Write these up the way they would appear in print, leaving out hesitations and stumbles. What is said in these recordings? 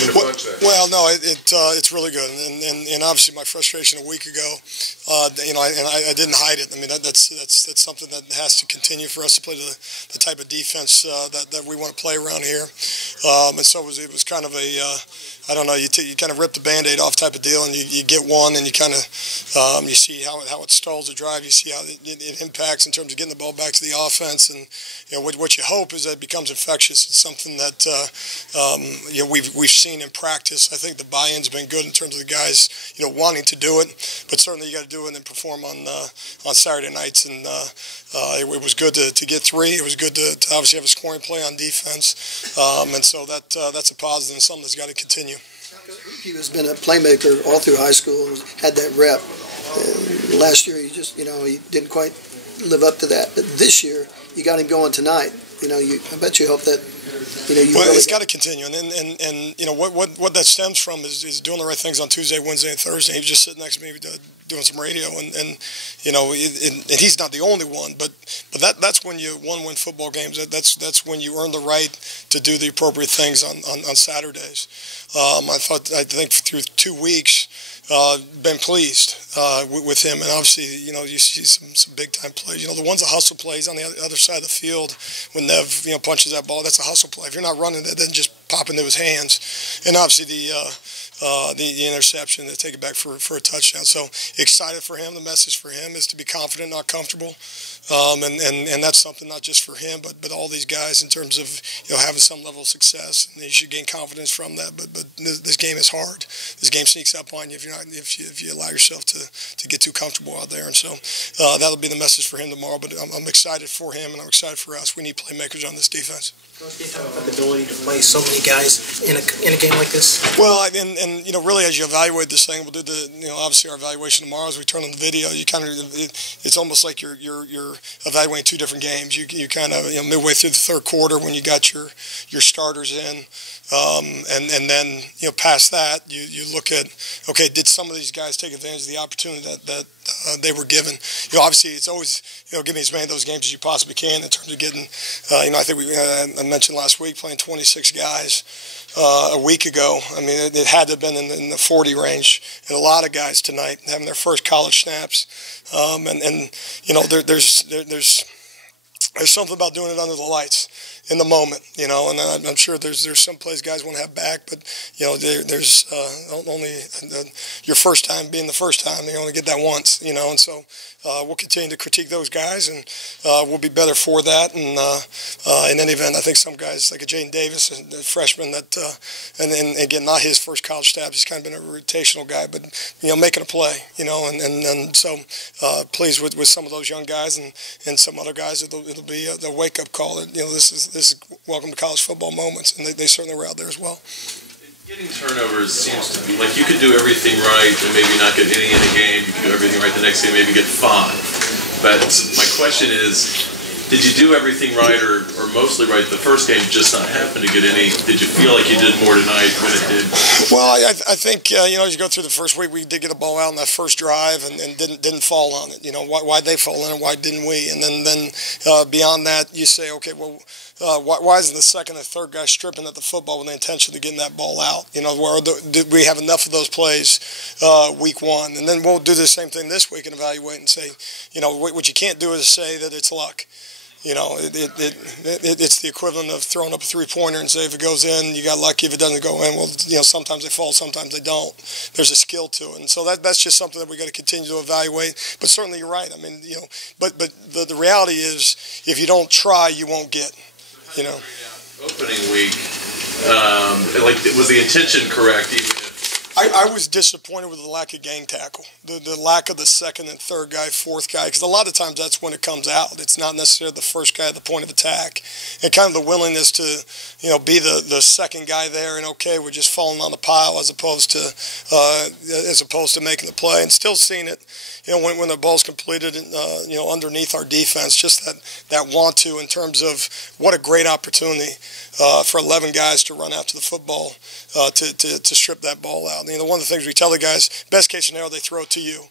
in the bunch there? Well, no, it's really good, and obviously my frustration a week ago, I didn't hide it. I mean that's something that has to continue for us to play the type of defense that we want to play around here, and so it was kind of a I don't know, you kind of rip the Band-Aid off type of deal, and you get one, and you kind of you see how it stalls the drive, you see how it impacts in terms of getting the ball back to the offense, and what you hope is that it becomes infectious. It's something that we've seen in practice. I think the buy-in's been good in terms of the guys wanting to do it, but certainly you got to do it and perform on Saturday nights, and it was good to get three. It was good to obviously have a scoring play on defense, and so that's a positive and something that's got to continue. He has been a playmaker all through high school and had that rep. Last year, he didn't quite live up to that. But this year, you got him going tonight. I bet you hope that well, it's got to continue, and what that stems from is doing the right things on Tuesday, Wednesday, and Thursday. He was just sitting next to me doing some radio, and he's not the only one, but that's when you win football games. That's when you earn the right to do the appropriate things on Saturdays. I think through 2 weeks, been pleased with him, and obviously you see some big time plays. The ones that hustle plays on the other side of the field when Nev punches that ball, that's a hustle play. If you're not running it, then just pop into his hands, and obviously the interception to take it back for a touchdown. So excited for him. The message for him is to be confident, not comfortable, and that's something not just for him, but all these guys in terms of having some level of success. And you should gain confidence from that. But this game is hard. This game sneaks up on you if you allow yourself to get too comfortable out there. And so that'll be the message for him tomorrow. But I'm excited for him, and I'm excited for us. We need playmakers on this defense. Coach, can you talk about the ability to play so many guys in a game like this? Well, and really as you evaluate this thing, we'll do obviously our evaluation tomorrow as we turn on the video. You kind of it's almost like you're evaluating two different games. You kind of midway through the third quarter when you got your starters in, and then past that you look at, okay, did some of these guys take advantage of the opportunity that they were given? Obviously it's always give me as many of those games as you possibly can in terms of getting. I think I mentioned last week playing 26 guys a week ago. I mean, it had to have been in the 40 range, and a lot of guys tonight having their first college snaps. There's something about doing it under the lights in the moment, and I'm sure there's some plays guys want to have back, but there's only your first time being the first time. You only get that once, and so we'll continue to critique those guys, and we'll be better for that. And in any event, I think some guys like a Jaden Davis, a freshman, and again, not his first college stab. He's kind of been a rotational guy, but making a play, and so pleased with some of those young guys, and some other guys. It'll be the wake up call that this is welcome to college football moments, and they certainly were out there as well. Getting turnovers seems to be like you could do everything right and maybe not get any in a game. You could do everything right the next game, maybe get 5. But my question is, did you do everything right or mostly right the first game, just not happen to get any? Did you feel like you did more tonight than it did? Well, I think as you go through the first week, we did get a ball out in that first drive and didn't fall on it. Why they fall in and why didn't we? And then beyond that, you say, okay, well, why isn't the second and third guy stripping at the football with the intention of getting that ball out? Did we have enough of those plays week one? And then we'll do the same thing this week and evaluate and say, what you can't do is say that it's luck. It's the equivalent of throwing up a three-pointer and say if it goes in, you got lucky. If it doesn't go in, well, sometimes they fall, sometimes they don't. There's a skill to it, and so that's just something that we got to continue to evaluate. But certainly you're right. I mean, but the reality is, if you don't try, you won't get. Opening week, was the intention correct? Even if I was disappointed with the lack of gang tackle, the lack of the second and third guy, fourth guy, because a lot of times that's when it comes out. It's not necessarily the first guy at the point of attack, and kind of the willingness to, be the second guy there, and okay, we're just falling on the pile as opposed to making the play, and still seeing it. When the ball's completed, underneath our defense, just that want to in terms of what a great opportunity for 11 guys to run after the football to strip that ball out. One of the things we tell the guys, best case scenario, they throw it to you.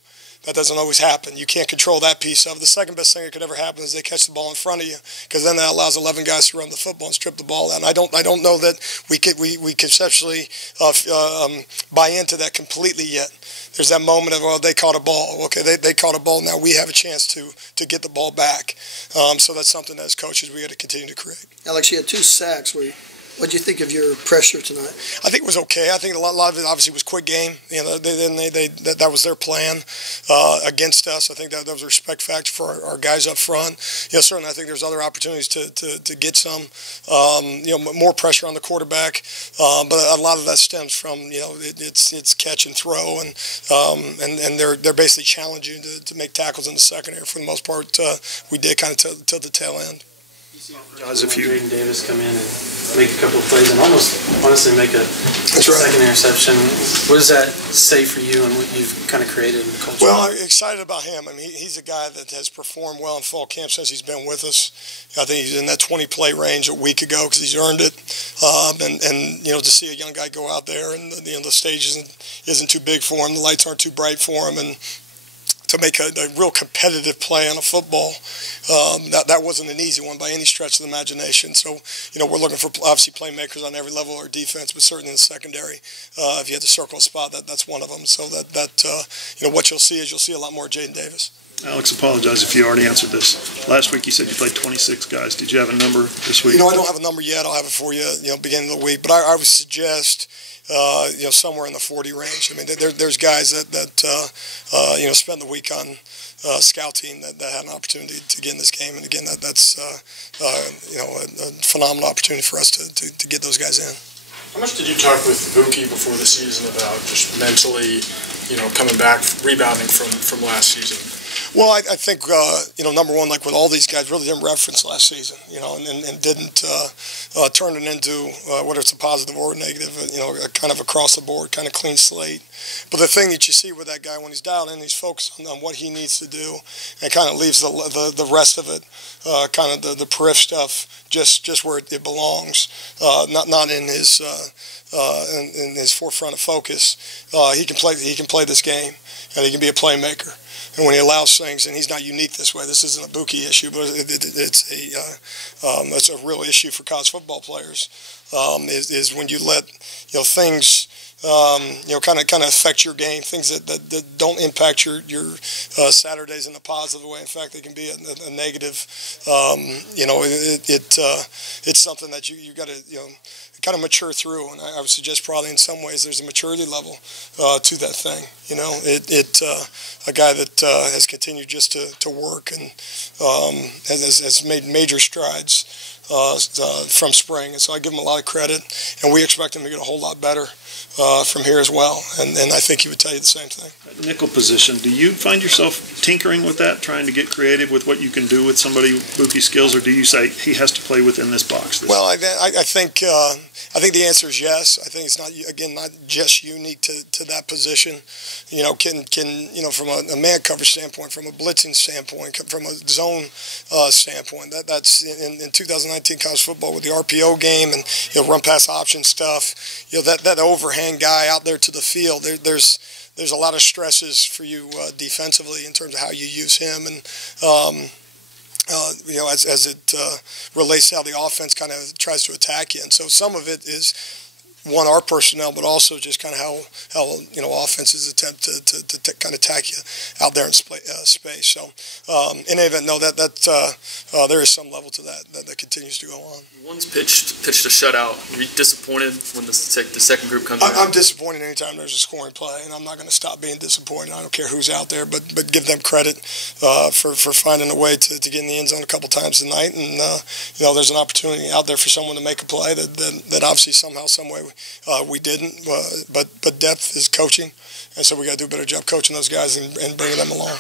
That doesn't always happen. You can't control that piece of it. The second best thing that could ever happen is they catch the ball in front of you, because then that allows 11 guys to run the football and strip the ball out. And I don't know that we conceptually buy into that completely yet. There's that moment of, well, they caught a ball. Okay, they caught a ball. Now we have a chance to get the ball back. So that's something that as coaches we got to continue to create. Alex, you had 2 sacks. What do you think of your pressure tonight? I think it was okay. I think a lot of it obviously was quick game. You know, that was their plan against us. I think that was a respect factor for our guys up front. You know, certainly I think there's other opportunities to get some, more pressure on the quarterback. But a lot of that stems from, it's catch and throw, and they're basically challenging to make tackles in the secondary. For the most part, we did kind of till the tail end. As if Jaden Davis come in and make a couple of plays and almost honestly make a second interception. What does that say for you and what you've kind of created in the culture? Well, I'm excited about him. I mean, he's a guy that has performed well in fall camp since he's been with us. I think he's in that 20-play range a week ago because he's earned it. And to see a young guy go out there and the stage isn't too big for him, the lights aren't too bright for him, and to make a real competitive play on a football, that wasn't an easy one by any stretch of the imagination. So, we're looking for obviously playmakers on every level of our defense, but certainly in the secondary, if you had to circle a spot, that's one of them. So what you'll see is a lot more Jaden Davis. Alex, apologize if you already answered this. Last week you said you played 26 guys. Did you have a number this week? I don't have a number yet. I'll have it for you, beginning of the week. But I would suggest, somewhere in the 40 range. I mean, there's guys that spend the week on scout team that had an opportunity to get in this game. And again, that's a phenomenal opportunity for us to get those guys in. How much did you talk with Bookie before the season about just mentally, coming back, rebounding from last season? Well, I think, number one, like with all these guys, really didn't reference last season, and didn't turn it into, whether it's a positive or a negative, kind of across the board, kind of clean slate. But the thing that you see with that guy when he's dialed in, he's focused on what he needs to do and kind of leaves the rest of it, kind of the peripheral stuff, just where it belongs, not in his in his forefront of focus. He can play this game, and he can be a playmaker. And when he allows things, and he's not unique this way, this isn't a Bookie issue, but it's a real issue for college football players, is when you let things kind of affect your game, things that don't impact your Saturdays in a positive way. In fact, they can be a negative. It's something that you got to kind of mature through, and I would suggest probably in some ways there's a maturity level to that thing. A guy that has continued just to work and has made major strides from spring, and so I give him a lot of credit, and we expect him to get a whole lot better from here as well, and I think he would tell you the same thing. Nickel position, do you find yourself tinkering with that, trying to get creative with what you can do with somebody with Bookie's skills, or do you say he has to play within this box? Well, I think the answer is yes. I think it's not just unique to that position. Can from a man coverage standpoint, from a blitzing standpoint, from a zone standpoint, that's in 2019 college football with the RPO game and run pass option stuff. That overhang guy out there to the field. There's a lot of stresses for you defensively in terms of how you use him, and as it relates to how the offense kind of tries to attack you. And so some of it is, one, our personnel, but also just kind of how offenses attempt to kind of attack you out there in space. So in any event, no, that there is some level to that continues to go on. One's pitched a shutout. Are you disappointed when the second group comes in? I'm disappointed anytime there's a scoring play, and I'm not going to stop being disappointed. I don't care who's out there, but give them credit for finding a way to get in the end zone a couple times tonight. And there's an opportunity out there for someone to make a play that obviously somehow, some way we didn't. But depth is coaching, and so we got to do a better job coaching those guys and bringing them along.